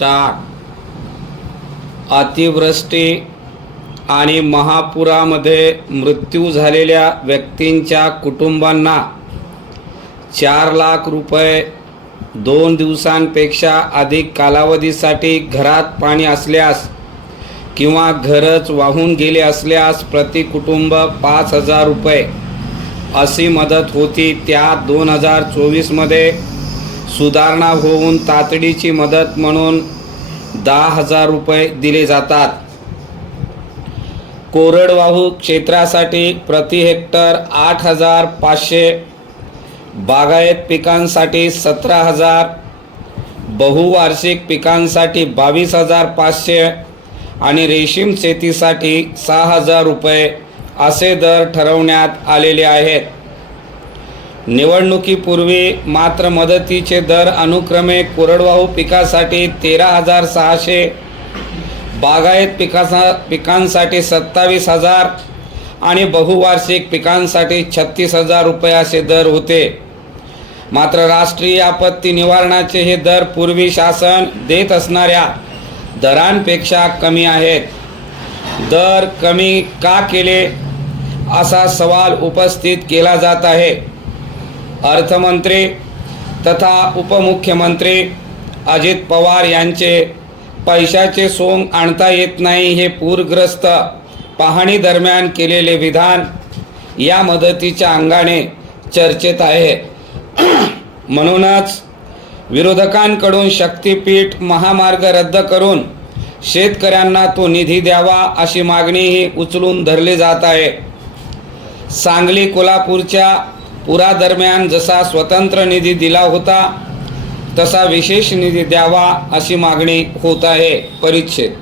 Start. अतिवृष्टी आणि महापुरामध्ये मृत्यू झालेल्या व्यक्तींच्या कुटुंबांना 4 लाख रुपये 2 दिवसांपेक्षा अधिक कालावधीसाठी घरात पाणी असल्यास किंवा घरच वाहून गेले असल्यास प्रति कुटुंब 5,000 रुपये अशी मदत होती। त्यात 2024मध्ये सुधारणा होऊन तातडीची मदत म्हणून 10,000 रुपये दिले जातात। कोरडवाहू क्षेत्रासाठी प्रति हेक्टर 8,500, बागायत पिकांसाठी 17,000, बहुवार्षिक पिकांसाठी 22,500 आणि रेशीम शेतीसाठी 6,000 रुपये असे दर ठरवण्यात आलेले आहेत। निवडणुकीपूर्वी मात्र मदतीचे दर अनुक्रमे कोरडवाहू पिकासाठी 13,600, बागायत पिकांसाठी 27,000 आणि बहुवार्षिक पिकांसाठी 36,000 रुपये असे दर होते। मात्र राष्ट्रीय आपत्ती निवारणाचे हे दर पूर्वी शासन देत असणाऱ्या दरांपेक्षा कमी आहेत। दर कमी का केले असा सवाल उपस्थित केला जात आहे। अर्थमंत्री तथा उपमुख्यमंत्री अजित पवार यांचे पैशाचे सोंग आणता येत नाही हे पूरग्रस्त पाहणी दरम्यान केलेले विधान या मदतीच्या अंगाने चर्चेत आहे। म्हणूनच विरोधकांकडून शक्तीपीठ महामार्ग रद्द करून शेतकऱ्यांना तो निधी द्यावा अशी मागणीही उचलून धरली जात आहे। सांगली कोल्हापूरच्या पुरादरम्यान जसा स्वतंत्र निधी दिला होता तसा विशेष निधी द्यावा अशी मागणी होत आहे। परिच्छेद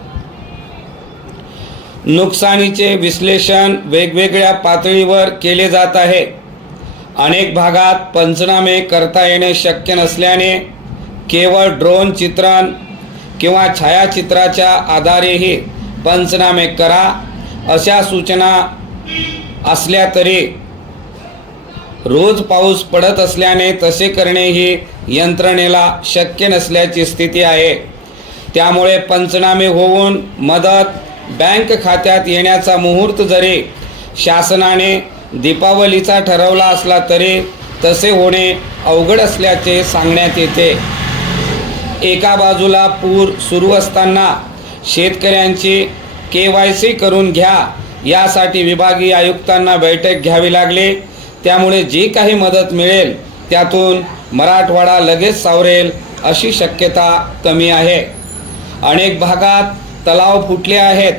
नुकसानीचे विश्लेषण वेगवेगळ्या पातळीवर केले जात आहे। अनेक भागात पंचनामे करता येणे शक्य नसल्याने केवळ ड्रोन चित्रण किंवा छायाचित्राच्या आधारेही पंचनामे करा अशा सूचना असल्या तरी रोज पाऊस पडत असल्याने तसे करणे ही यंत्रणेला शक्य नसल्याची स्थिती आहे। त्यामुळे पंचनामे होऊन मदत बँक खात्यात येण्याचा मुहूर्त जरी शासनाने दीपावलीचा ठरवला असला तरी तसे होणे अवघड असल्याचे सांगण्यात येते। एका बाजूला पूर सुरू असताना शेतकऱ्यांची KYC करून घ्या यासाठी विभागीय आयुक्तांना बैठक घ्यावी लागली। त्यामुळे जी काही मदत मिळेल त्यातून मराठवाडा लगेच सावरेल अशी शक्यता कमी आहे। अनेक भागात तलाव फुटले आहेत,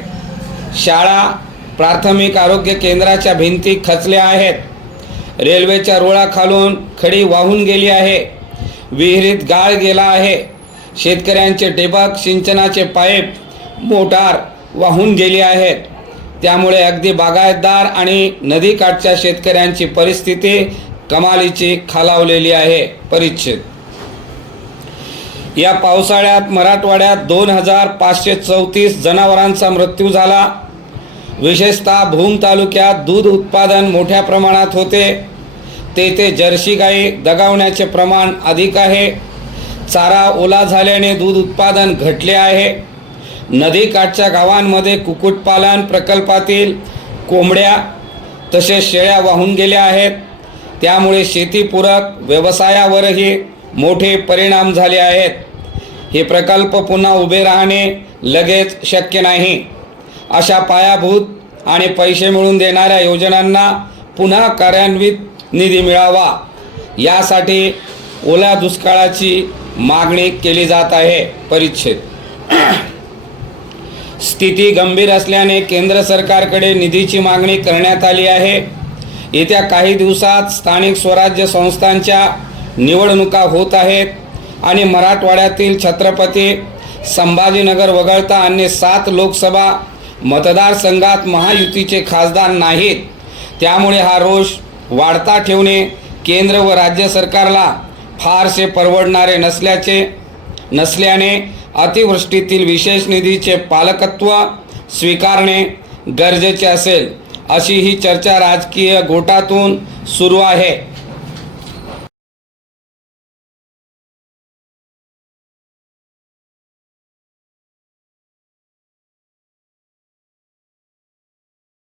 शाळा प्राथमिक आरोग्य केंद्राच्या भिंती खचल्या आहेत, रेल्वेच्या रुळाखालून खडी वाहून गेली आहे, विहिरीत गाळ गेला आहे, शेतकऱ्यांचे ठिबक सिंचनाचे पाईप मोटार वाहून गेली आहेत। त्यामुळे अगदी बागायतदार आणि नदीकाठच्या शेतकऱ्यांची परिस्थिती कमालीची खालावलेली आहे। परिच्छेद या पावसाळ्यात मराठवाड्यात 2,534 जनावरांचा मृत्यू झाला। विशेषतः भूम तालुक्यात दूध उत्पादन मोठ्या प्रमाणात होते, तेथे जर्सी गाई दगावण्याचे प्रमाण अधिक आहे। चारा ओला झाल्याने दूध उत्पादन घटले आहे। नदीकाठच्या गावांमध्ये कुक्कुटपालन प्रकल्पातील कोंबड्या तसेच शेळ्या वाहून गेल्या आहेत। त्यामुळे शेतीपूरक व्यवसायावरही मोठे परिणाम झाले आहेत। हे प्रकल्प पुन्हा उभे राहणे लगेच शक्य नाही। अशा पायाभूत आणि पैसे मिळवून देणाऱ्या योजनांना पुन्हा कार्यान्वित निधी मिळावा यासाठी ओल्या दुष्काळाची मागणी केली जात आहे। परिच्छेद स्थिती गंभीर असल्याने केंद्र सरकारकडे निधीची मागणी करण्यात आली आहे। येत्या काही दिवसात स्थानिक स्वराज्य संस्थांच्या निवडणुका होत आहेत आणि मराठवाड्यातील छत्रपती संभाजीनगर वगळता अन्य 7 लोकसभा मतदारसंघात महायुतीचे खासदार नाहीत। त्यामुळे हा रोष वाढता ठेवणे केंद्र व राज्य सरकारला फारसे परवडणारे नसल्याने अतिवृष्टीतील विशेष निधीचे पालकत्व स्वीकारणे गरजेचे असेल अशी ही चर्चा राजकीय गोटातून सुरू आहे।